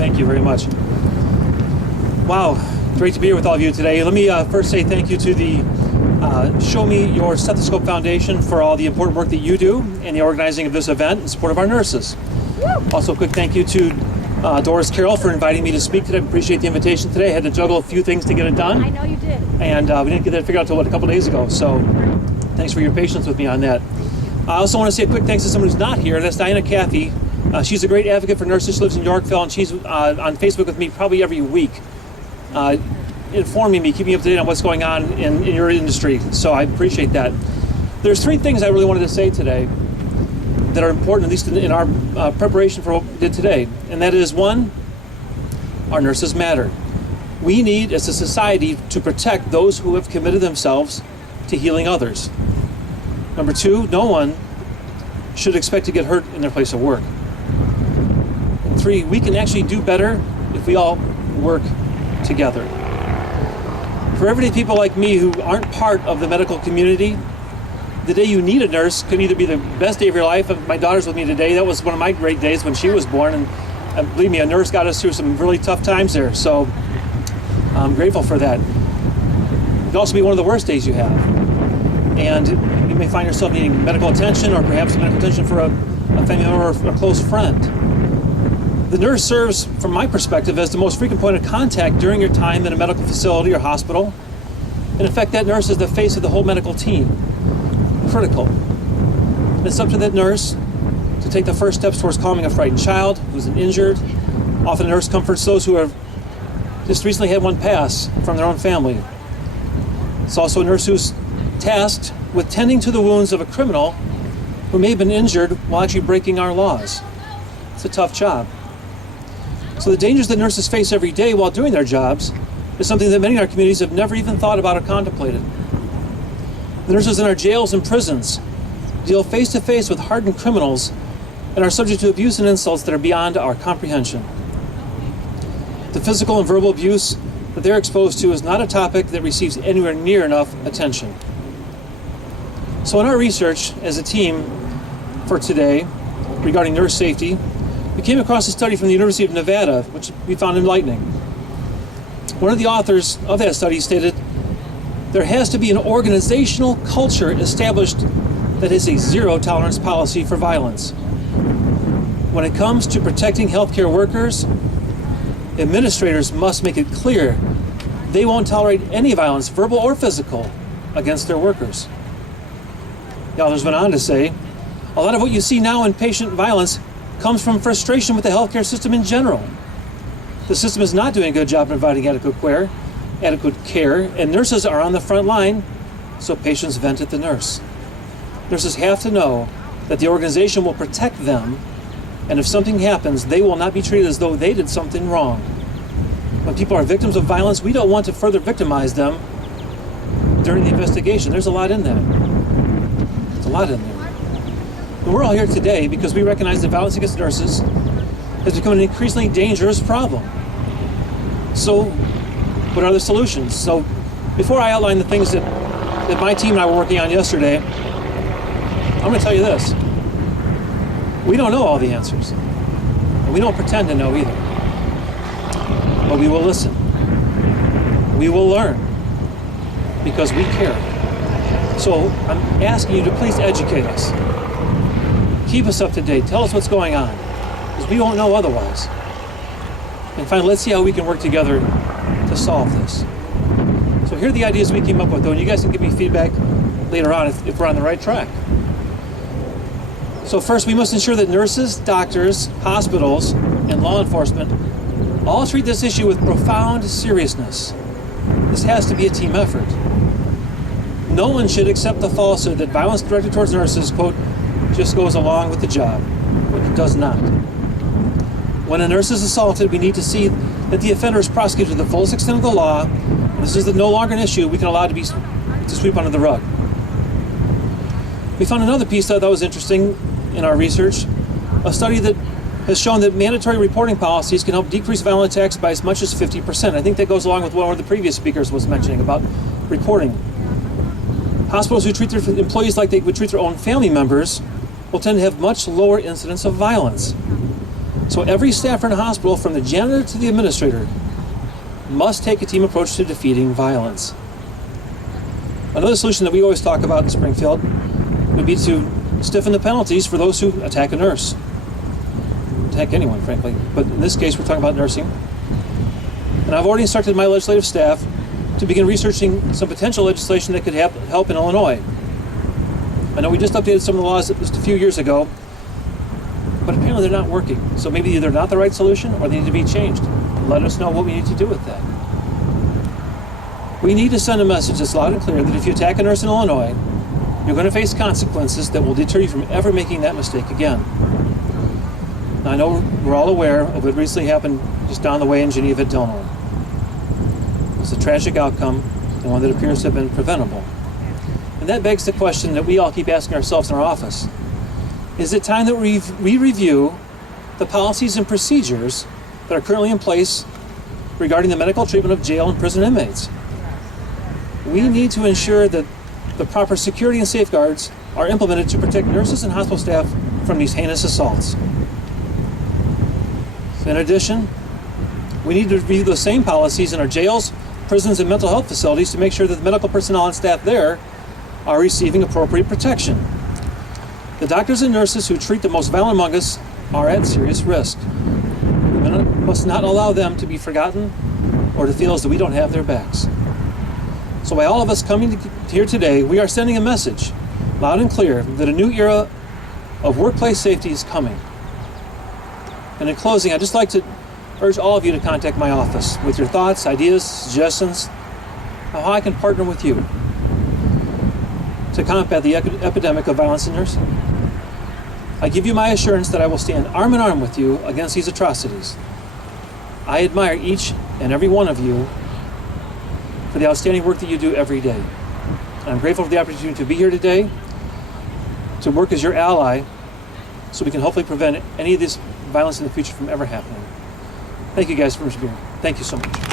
Thank you very much. Wow, great to be here with all of you today. Let me first say thank you to the Show Me Your Stethoscope Foundation for all the important work that you do in the organizing of this event in support of our nurses. Also, a quick thank you to Doris Carroll for inviting me to speak today. I appreciate the invitation today. I had to juggle a few things to get it done. I know you did. And we didn't get that figured out until a couple days ago. So thanks for your patience with me on that. I also want to say a quick thanks to someone who's not here. That's Diana Caffey. She's a great advocate for nurses. She lives in Yorkville, and she's on Facebook with me probably every week, informing me, keeping up to date on what's going on in your industry. So I appreciate that. There's three things I really wanted to say today that are important, at least in our preparation for what we did today. And that is, one, our nurses matter. We need, as a society, to protect those who have committed themselves to healing others. Number two, no one should expect to get hurt in their place of work. And three, we can actually do better if we all work together. For everyday people like me who aren't part of the medical community, the day you need a nurse could either be the best day of your life. My daughter's with me today. That was one of my great days when she was born, and believe me, a nurse got us through some really tough times there. So I'm grateful for that. It could also be one of the worst days you have, and you may find yourself needing medical attention, or perhaps medical attention for a family member or a close friend. The nurse serves, from my perspective, as the most frequent point of contact during your time in a medical facility or hospital. And in fact, that nurse is the face of the whole medical team. Critical. And it's up to that nurse to take the first steps towards calming a frightened child who's injured. Often a nurse comforts those who have just recently had one pass from their own family. It's also a nurse who's tasked with tending to the wounds of a criminal who may have been injured while actually breaking our laws. It's a tough job. So the dangers that nurses face every day while doing their jobs is something that many in our communities have never even thought about or contemplated. The nurses in our jails and prisons deal face-to-face with hardened criminals and are subject to abuse and insults that are beyond our comprehension. The physical and verbal abuse that they're exposed to is not a topic that receives anywhere near enough attention. So in our research as a team for today regarding nurse safety, we came across a study from the University of Nevada, which we found enlightening. One of the authors of that study stated, there has to be an organizational culture established that is a zero-tolerance policy for violence. When it comes to protecting healthcare workers, administrators must make it clear they won't tolerate any violence, verbal or physical, against their workers. The authors went on to say, a lot of what you see now in patient violence comes from frustration with the healthcare system in general. The system is not doing a good job providing adequate care, and nurses are on the front line, so patients vent at the nurse. Nurses have to know that the organization will protect them, and if something happens, they will not be treated as though they did something wrong. When people are victims of violence, we don't want to further victimize them during the investigation. There's a lot in that. There's a lot in there. And we're all here today because we recognize that violence against nurses has become an increasingly dangerous problem. So, what are the solutions? So, before I outline the things that my team and I were working on yesterday, I'm going to tell you this. We don't know all the answers. And we don't pretend to know either. But we will listen. We will learn. Because we care. So, I'm asking you to please educate us. Keep us up to date. Tell us what's going on. Because we won't know otherwise. And finally, let's see how we can work together to solve this. So here are the ideas we came up with, though, and you guys can give me feedback later on if we're on the right track. So first, we must ensure that nurses, doctors, hospitals, and law enforcement all treat this issue with profound seriousness. This has to be a team effort. No one should accept the falsehood that violence directed towards nurses, quote, just goes along with the job, but it does not. When a nurse is assaulted, we need to see that the offender is prosecuted to the fullest extent of the law. This is no longer an issue we can allow to sweep under the rug. We found another piece that I thought was interesting in our research, a study that has shown that mandatory reporting policies can help decrease violent attacks by as much as 50%. I think that goes along with what one of the previous speakers was mentioning about reporting. Hospitals who treat their employees like they would treat their own family members will tend to have much lower incidence of violence. So every staffer in a hospital, from the janitor to the administrator, must take a team approach to defeating violence. Another solution that we always talk about in Springfield would be to stiffen the penalties for those who attack a nurse. Attack anyone, frankly. But in this case, we're talking about nursing. And I've already instructed my legislative staff to begin researching some potential legislation that could help in Illinois. I know we just updated some of the laws just a few years ago, but apparently they're not working. So maybe they're not the right solution or they need to be changed. Let us know what we need to do with that. We need to send a message that's loud and clear that if you attack a nurse in Illinois, you're going to face consequences that will deter you from ever making that mistake again. Now, I know we're all aware of what recently happened just down the way in Geneva at Delnor. It's a tragic outcome and one that appears to have been preventable. And that begs the question that we all keep asking ourselves in our office. Is it time that we review the policies and procedures that are currently in place regarding the medical treatment of jail and prison inmates? We need to ensure that the proper security and safeguards are implemented to protect nurses and hospital staff from these heinous assaults. In addition, we need to review those same policies in our jails, prisons, and mental health facilities to make sure that the medical personnel and staff there are receiving appropriate protection. The doctors and nurses who treat the most violent among us are at serious risk. We must not allow them to be forgotten or to feel as though we don't have their backs. So by all of us coming here today, we are sending a message, loud and clear, that a new era of workplace safety is coming. And in closing, I'd just like to urge all of you to contact my office with your thoughts, ideas, suggestions, on how I can partner with you to combat the epidemic of violence in nursing. I give you my assurance that I will stand arm in arm with you against these atrocities. I admire each and every one of you for the outstanding work that you do every day. I'm grateful for the opportunity to be here today, to work as your ally, so we can hopefully prevent any of this violence in the future from ever happening. Thank you guys for being here. Thank you so much.